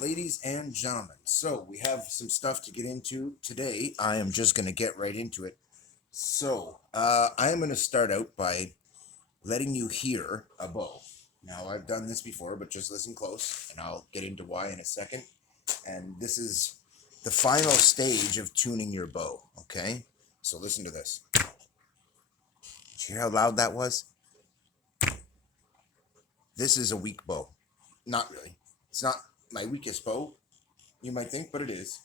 ladies and gentlemen, so we have some stuff to get into today. I am just going to get right into it. I am going to start out by letting you hear a bow. Now, I've done this before, but just listen close, and I'll get into why in a second. And this is the final stage of tuning your bow, okay? So listen to this. Did you hear how loud that was? This is a weak bow. Not really. It's not my weakest bow, you might think, but it is.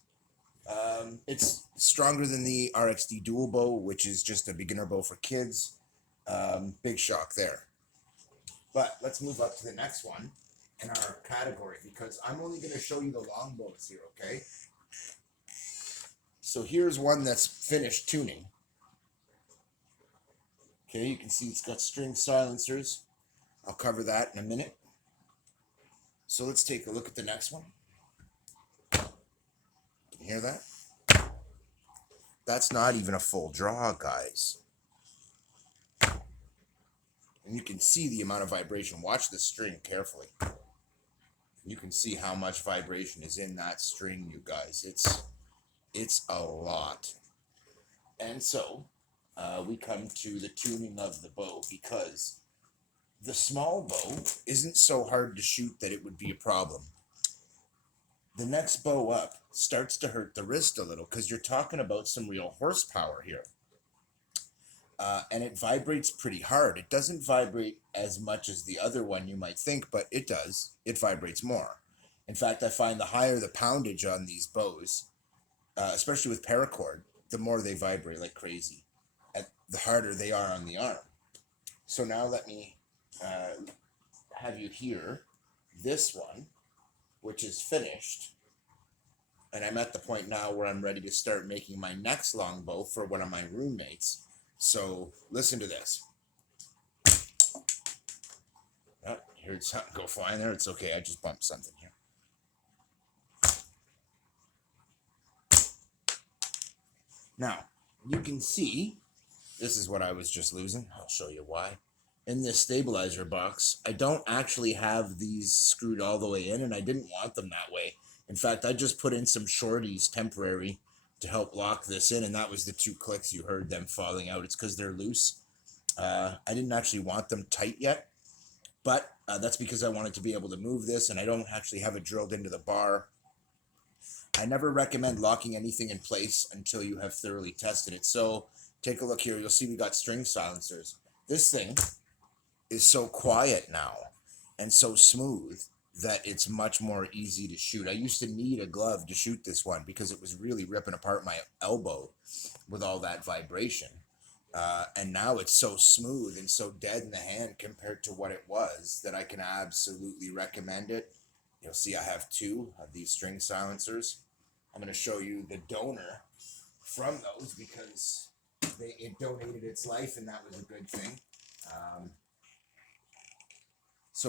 It's stronger than the RXD dual bow, which is just a beginner bow for kids. Big shock there. But let's move up to the next one in our category because I'm only going to show you the long bows here, okay? So here's one that's finished tuning. Okay, you can see it's got string silencers. I'll cover that in a minute. So let's take a look at the next one. Can you hear that? That's not even a full draw, guys. And you can see the amount of vibration. Watch the string carefully. You can see how much vibration is in that string, you guys. It's a lot. And so we come to the tuning of the bow because the small bow isn't so hard to shoot that it would be a problem. The next bow up starts to hurt the wrist a little because you're talking about some real horsepower here. And it vibrates pretty hard. It doesn't vibrate as much as the other one you might think, but it does. It vibrates more. In fact, I find the higher the poundage on these bows, especially with paracord, the more they vibrate like crazy, the harder they are on the arm. So now let me have you hear this one, which is finished. And I'm at the point now where I'm ready to start making my next longbow for one of my roommates. So listen to this. Oh, heard something go flying there. It's okay. I just bumped something here. Now, you can see, this is what I was just losing. I'll show you why. In this stabilizer box, I don't actually have these screwed all the way in, and I didn't want them that way. In fact, I just put in some shorties temporary to help lock this in, and that was the 2 clicks you heard them falling out. It's because they're loose. I didn't actually want them tight yet, but that's because I wanted to be able to move this, and I don't actually have it drilled into the bar. I never recommend locking anything in place until you have thoroughly tested it. So take a look here. You'll see we got string silencers. This thing is so quiet now and so smooth that it's much more easy to shoot. I used to need a glove to shoot this one because it was really ripping apart my elbow with all that vibration. And now it's so smooth and so dead in the hand compared to what it was that I can absolutely recommend it. You'll see I have 2 of these string silencers. I'm going to show you the donor from those because it donated its life, and that was a good thing.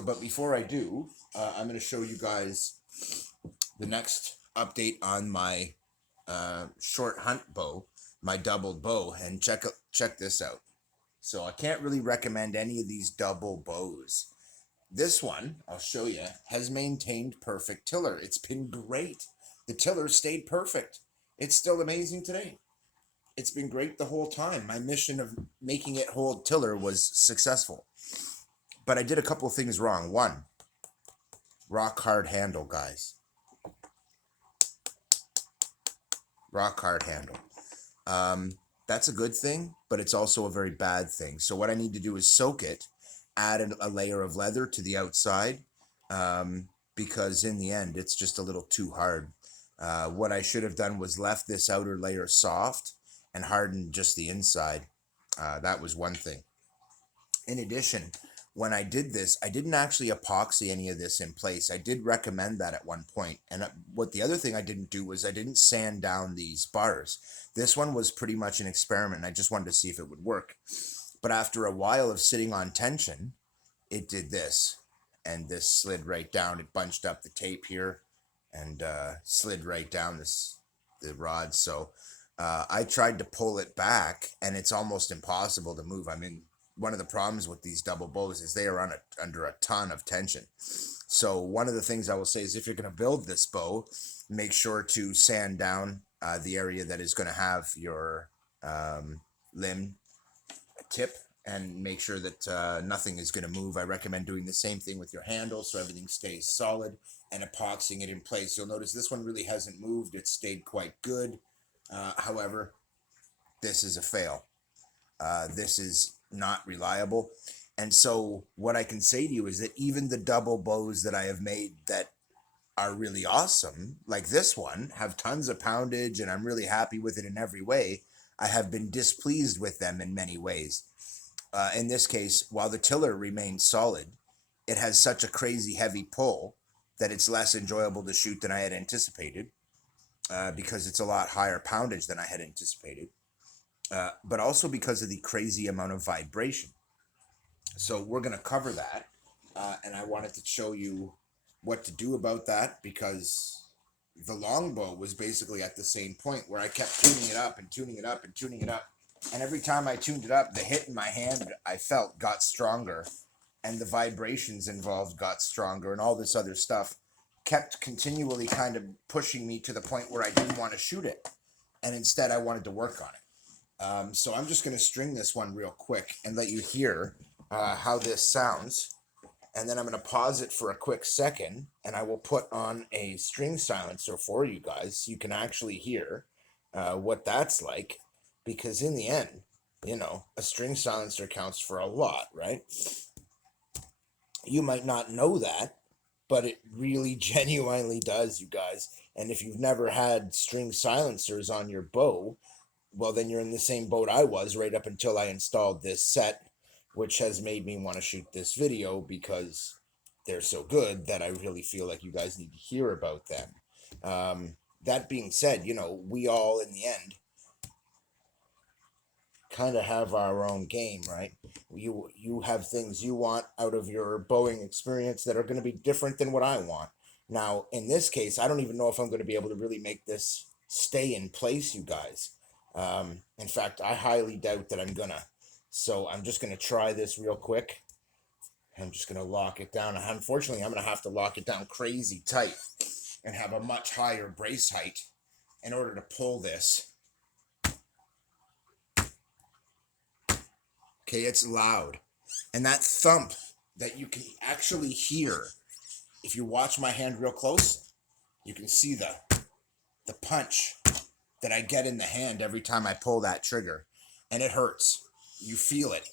But before I do, I'm going to show you guys the next update on my short hunt bow, my doubled bow, and check this out. So I can't really recommend any of these double bows. This one, I'll show you, has maintained perfect tiller. It's been great. The tiller stayed perfect. It's still amazing today. It's been great the whole time. My mission of making it hold tiller was successful. But I did a couple of things wrong. One, rock hard handle, guys. Rock hard handle. That's a good thing, but it's also a very bad thing. So what I need to do is soak it, add a layer of leather to the outside, because in the end, it's just a little too hard. What I should have done was left this outer layer soft and hardened just the inside. That was one thing. In addition, when I did this, I didn't actually epoxy any of this in place. I did recommend that at one point. And what the other thing I didn't do was I didn't sand down these bars. This one was pretty much an experiment, and I just wanted to see if it would work. But after a while of sitting on tension, it did this. And this slid right down. It bunched up the tape here and slid right down the rod. So I tried to pull it back, and it's almost impossible to move. I mean, one of the problems with these double bows is they are under a ton of tension. So one of the things I will say is if you're going to build this bow, make sure to sand down the area that is going to have your limb tip, and make sure that nothing is going to move. I recommend doing the same thing with your handle so everything stays solid, and epoxying it in place. You'll notice this one really hasn't moved. It stayed quite good. However, this is a fail. This is not reliable. And so what I can say to you is that even the double bows that I have made that are really awesome, like this one, have tons of poundage and I'm really happy with it in every way. I have been displeased with them in many ways. In this case, while the tiller remains solid, it has such a crazy heavy pull that it's less enjoyable to shoot than I had anticipated, because it's a lot higher poundage than I had anticipated, but also because of the crazy amount of vibration. So we're going to cover that, and I wanted to show you what to do about that, because the longbow was basically at the same point where I kept tuning it up and tuning it up and tuning it up. And every time I tuned it up, the hit in my hand I felt got stronger, and the vibrations involved got stronger, and all this other stuff kept continually kind of pushing me to the point where I didn't want to shoot it. And instead I wanted to work on it. So I'm just going to string this one real quick and let you hear how this sounds. And then I'm going to pause it for a quick second, and I will put on a string silencer for you guys so you can actually hear what that's like. Because in the end, you know, a string silencer counts for a lot, right? You might not know that, but it really genuinely does, you guys. And if you've never had string silencers on your bow, well, then you're in the same boat I was right up until I installed this set, which has made me want to shoot this video because they're so good that I really feel like you guys need to hear about them. That being said, you know, we all in the end kind of have our own game, right? You have things you want out of your bowing experience that are going to be different than what I want. Now, in this case, I don't even know if I'm going to be able to really make this stay in place, you guys. In fact, I highly doubt that I'm gonna. So I'm just gonna try this real quick. I'm just gonna lock it down. Unfortunately, I'm gonna have to lock it down crazy tight and have a much higher brace height in order to pull this. Okay, it's loud. And that thump that you can actually hear, if you watch my hand real close, you can see the punch that I get in the hand every time I pull that trigger. And it hurts. You feel it.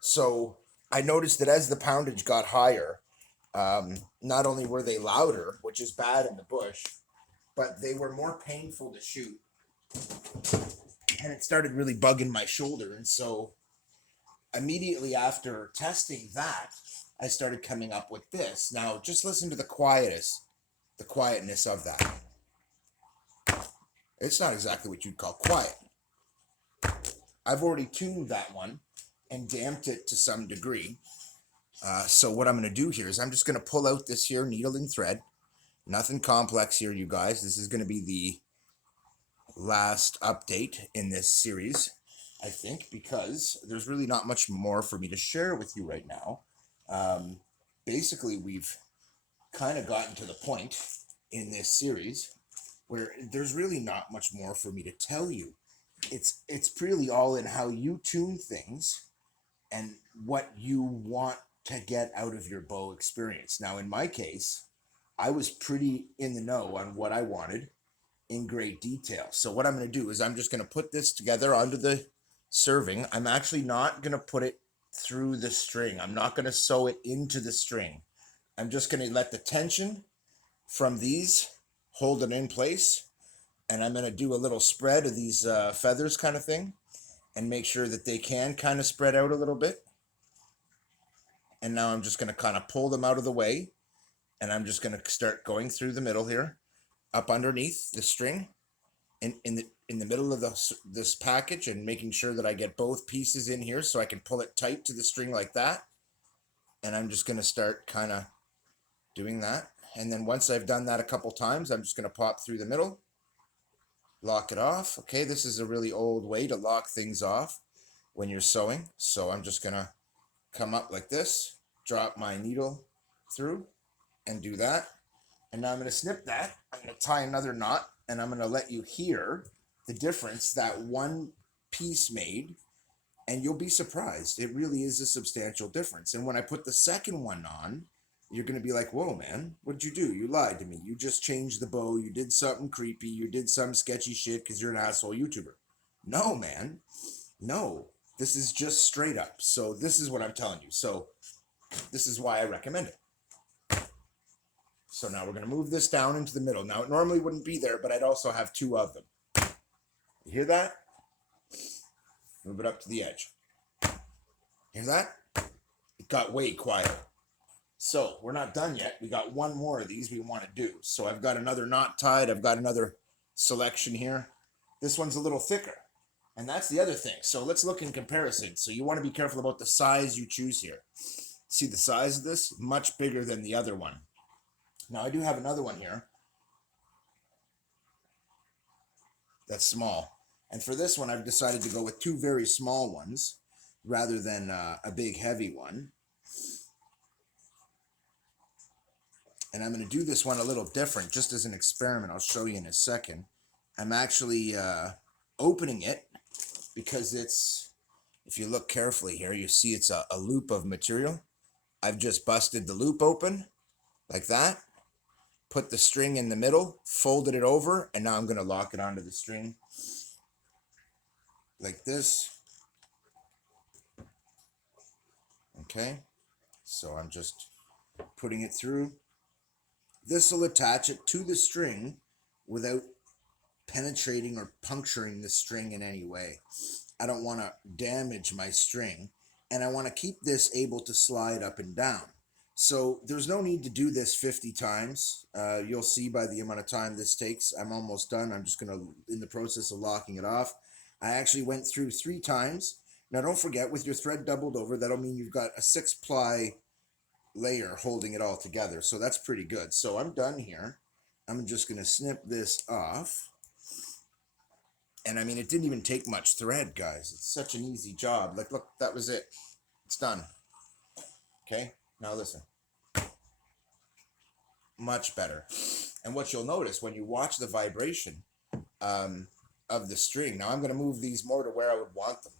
So I noticed that as the poundage got higher, not only were they louder, which is bad in the bush, but they were more painful to shoot. And it started really bugging my shoulder. And so immediately after testing that, I started coming up with this. Now, just listen to the quietness of that. It's not exactly what you'd call quiet. I've already tuned that one and damped it to some degree. So what I'm going to do here is I'm just going to pull out this here needle and thread. Nothing complex here, you guys. This is going to be the last update in this series, I think, because there's really not much more for me to share with you right now. Basically, we've kind of gotten to the point in this series where there's really not much more for me to tell you. It's really all in how you tune things and what you want to get out of your bow experience. Now, in my case, I was pretty in the know on what I wanted in great detail. So what I'm going to do is I'm just going to put this together onto the serving. I'm actually not going to put it through the string. I'm not going to sew it into the string. I'm just going to let the tension from these hold it in place. And I'm going to do a little spread of these feathers kind of thing and make sure that they can kind of spread out a little bit. And now I'm just going to kind of pull them out of the way. And I'm just going to start going through the middle here, up underneath the string, in the middle of this package, and making sure that I get both pieces in here so I can pull it tight to the string like that. And I'm just going to start kind of doing that. And then once I've done that a couple times, I'm just going to pop through the middle, lock it off. Okay, this is a really old way to lock things off when you're sewing. So I'm just going to come up like this, drop my needle through and do that. And now I'm going to snip that. I'm going to tie another knot, and I'm going to let you hear the difference that one piece made, and you'll be surprised. It really is a substantial difference. And when I put the second one on, you're going to be like, whoa, man, what'd you do? You lied to me. You just changed the bow. You did something creepy. You did some sketchy shit because you're an asshole YouTuber. No, man. No. This is just straight up. So this is what I'm telling you. So this is why I recommend it. So now we're going to move this down into the middle. Now, it normally wouldn't be there, but I'd also have two of them. You hear that? Move it up to the edge. Hear that? It got way quieter. So we're not done yet. We got one more of these we want to do. So I've got another knot tied. I've got another selection here. This one's a little thicker. And that's the other thing. So let's look in comparison. So you want to be careful about the size you choose here. See the size of this? Much bigger than the other one. Now I do have another one here that's small. And for this one, I've decided to go with two very small ones rather than a big heavy one. And I'm going to do this one a little different, just as an experiment. I'll show you in a second. I'm actually opening it because it's, if you look carefully here, you see it's a loop of material. I've just busted the loop open like that, put the string in the middle, folded it over, and now I'm going to lock it onto the string like this. Okay, so I'm just putting it through. This will attach it to the string without penetrating or puncturing the string in any way. I don't want to damage my string, and I want to keep this able to slide up and down. So there's no need to do this 50 times. You'll see by the amount of time this takes. I'm almost done. I'm just going to, in the process of locking it off. I actually went through 3 times. Now don't forget, with your thread doubled over, that'll mean you've got a 6-ply layer holding it all together. So that's pretty good. So I'm done here. I'm just going to snip this off. And I mean, it didn't even take much thread, guys. It's such an easy job. Like, look, that was it. It's done. Okay, now listen. Much better. And what you'll notice when you watch the vibration of the string, now I'm going to move these more to where I would want them.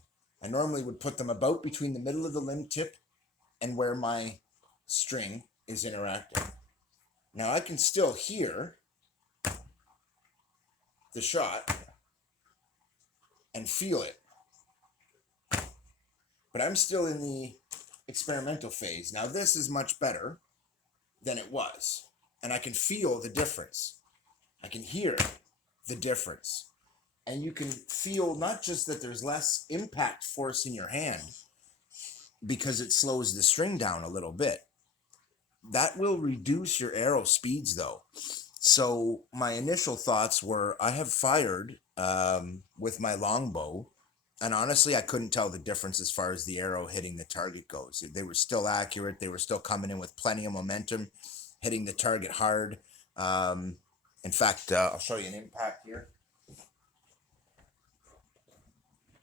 I normally would put them about between the middle of the limb tip and where my string is interacting. Now I can still hear the shot and feel it, but I'm still in the experimental phase. Now this is much better than it was, and I can feel the difference. I can hear the difference, and you can feel not just that there's less impact force in your hand because it slows the string down a little bit. That will reduce your arrow speeds though. So my initial thoughts were, I have fired with my longbow, and honestly, I couldn't tell the difference as far as the arrow hitting the target goes. They were still accurate. They were still coming in with plenty of momentum, hitting the target hard. In fact, I'll show you an impact here.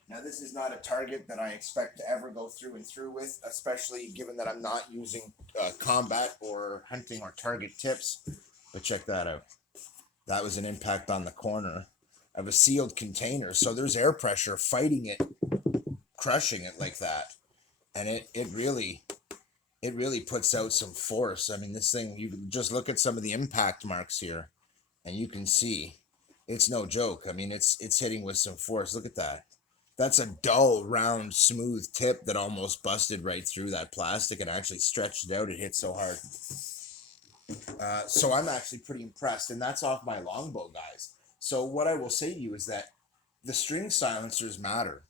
Now, this is not a target that I expect to ever go through and through with, especially given that I'm not using combat or hunting or target tips. But check that out. That was an impact on the corner of a sealed container. So there's air pressure fighting it, crushing it like that. And it really puts out some force. I mean, this thing, you can just look at some of the impact marks here and you can see it's no joke. I mean, it's hitting with some force. Look at that. That's a dull, round, smooth tip that almost busted right through that plastic and actually stretched it out. It hit so hard. So I'm actually pretty impressed, and that's off my longbow, guys. So what I will say to you is that the string silencers matter.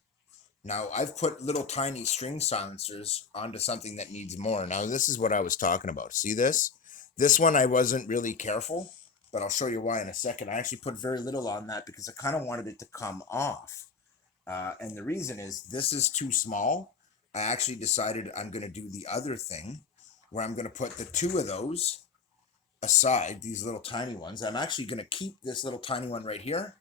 Now, I've put little tiny string silencers onto something that needs more. Now, this is what I was talking about. See this? This one I wasn't really careful, but I'll show you why in a second. I actually put very little on that because I kind of wanted it to come off. And the reason is this is too small. I actually decided I'm going to do the other thing where I'm going to put the 2 of those aside, these little tiny ones. I'm actually going to keep this little tiny one right here.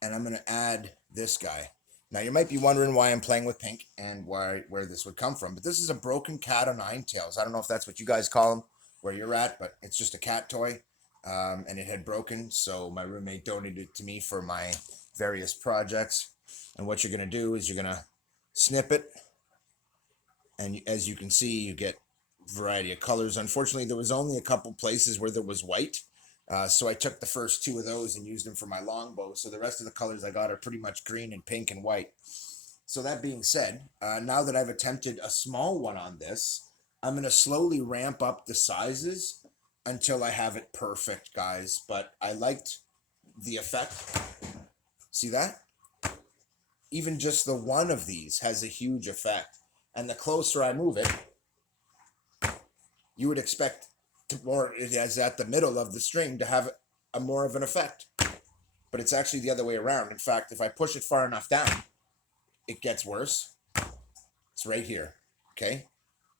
And I'm going to add this guy. Now you might be wondering why I'm playing with pink and where this would come from, but this is a broken cat o' nine tails. I don't know if that's what you guys call them where you're at, but it's just a cat toy, and it had broken, so my roommate donated it to me for my various projects. And what you're gonna do is you're gonna snip it, and as you can see, you get a variety of colors. Unfortunately, there was only a couple places where there was white. So I took the first two of those and used them for my longbow. So the rest of the colors I got are pretty much green and pink and white. So that being said, now that I've attempted a small one on this, I'm going to slowly ramp up the sizes until I have it perfect, guys. But I liked the effect. See that? Even just the one of these has a huge effect. And the closer I move it, you would expect more, as at the middle of the string, to have a more of an effect. But it's actually the other way around. In fact, if I push it far enough down, it gets worse. It's right here, okay?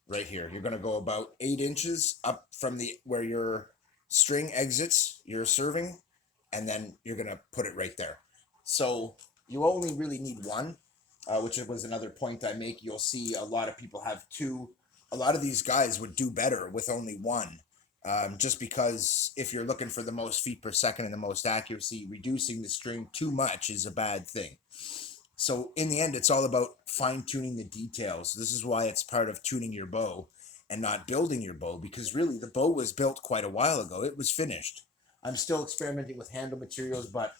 Right here. You're going to go about 8 inches up from the where your string exits your serving, and then you're going to put it right there. So you only really need one, which was another point I make. You'll see a lot of people have two. A lot of these guys would do better with only one, just because if you're looking for the most feet per second and the most accuracy, reducing the string too much is a bad thing. So in the end, it's all about fine-tuning the details. This is why it's part of tuning your bow and not building your bow, because really the bow was built quite a while ago. It was finished. I'm still experimenting with handle materials, but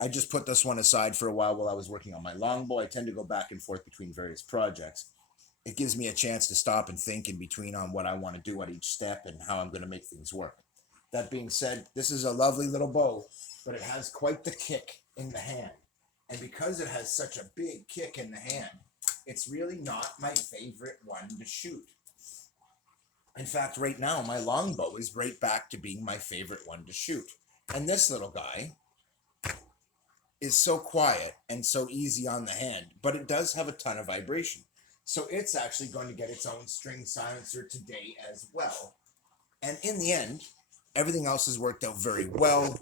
I just put this one aside for a while I was working on my longbow. I tend to go back and forth between various projects. It gives me a chance to stop and think in between on what I want to do at each step and how I'm going to make things work. That being said, this is a lovely little bow, but it has quite the kick in the hand. And because it has such a big kick in the hand, it's really not my favorite one to shoot. In fact, right now, my longbow is right back to being my favorite one to shoot. And this little guy is so quiet and so easy on the hand, but it does have a ton of vibration. So it's actually going to get its own string silencer today as well. And in the end, everything else has worked out very well.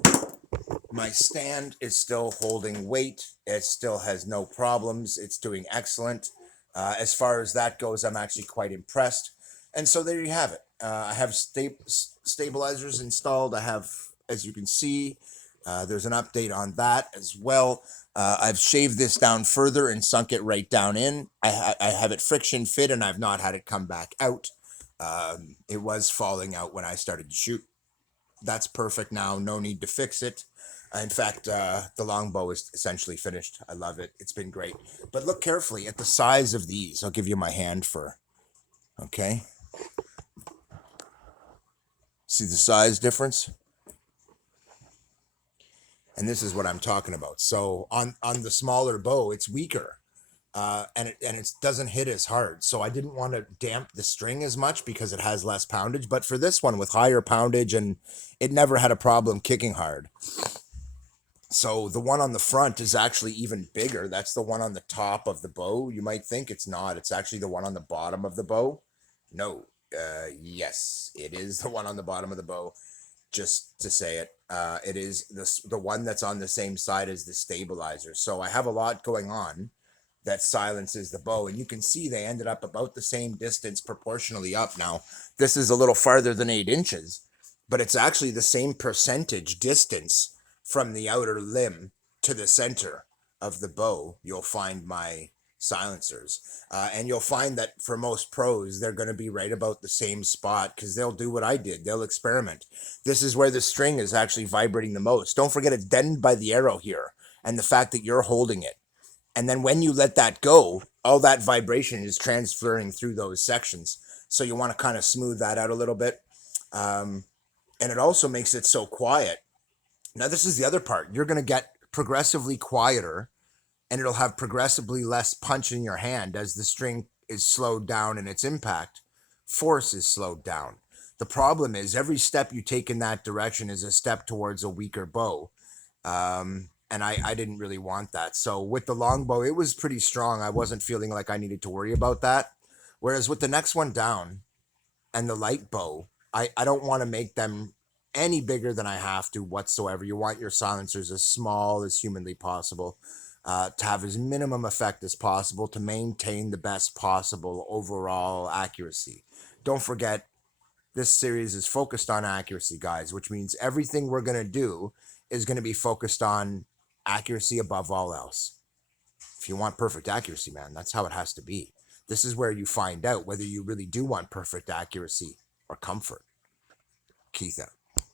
My stand is still holding weight. It still has no problems. It's doing excellent. As far as that goes, I'm actually quite impressed. And so there you have it. I have stabilizers installed. I have, as you can see, there's an update on that as well. I've shaved this down further and sunk it right down in. I have it friction fit, and I've not had it come back out. It was falling out when I started to shoot. That's perfect now. No need to fix it. In fact, the longbow is essentially finished. I love it. It's been great. But look carefully at the size of these. I'll give you my hand for, okay? See the size difference? And this is what I'm talking about. So on the smaller bow, it's weaker. And it doesn't hit as hard. So I didn't want to damp the string as much because it has less poundage. But for this one with higher poundage, and it never had a problem kicking hard. So the one on the front is actually even bigger. That's the one on the top of the bow. You might think it's not. It's actually the one on the bottom of the bow. No. Yes, it is the one on the bottom of the bow. Just to say it, it is the one that's on the same side as the stabilizer. So I have a lot going on that silences the bow, and you can see they ended up about the same distance proportionally up. Now, this is a little farther than 8 inches, but it's actually the same percentage distance from the outer limb to the center of the bow. You'll find my silencers, and you'll find that for most pros, they're going to be right about the same spot because they'll do what I did. They'll experiment. This is where the string is actually vibrating the most. Don't forget it's dented by the arrow here and the fact that you're holding it. And then when you let that go, all that vibration is transferring through those sections. So you want to kind of smooth that out a little bit. And it also makes it so quiet. Now, this is the other part. You're going to get progressively quieter, and it'll have progressively less punch in your hand as the string is slowed down in its impact. Force is slowed down. The problem is every step you take in that direction is a step towards a weaker bow. And I didn't really want that. So with the longbow, it was pretty strong. I wasn't feeling like I needed to worry about that. Whereas with the next one down and the light bow, I don't want to make them any bigger than I have to whatsoever. You want your silencers as small as humanly possible. to have as minimum effect as possible to maintain the best possible overall accuracy. Don't forget, this series is focused on accuracy, guys, which means everything we're going to do is going to be focused on accuracy above all else. If you want perfect accuracy, man, that's how it has to be. This is where you find out whether you really do want perfect accuracy or comfort. Keith out.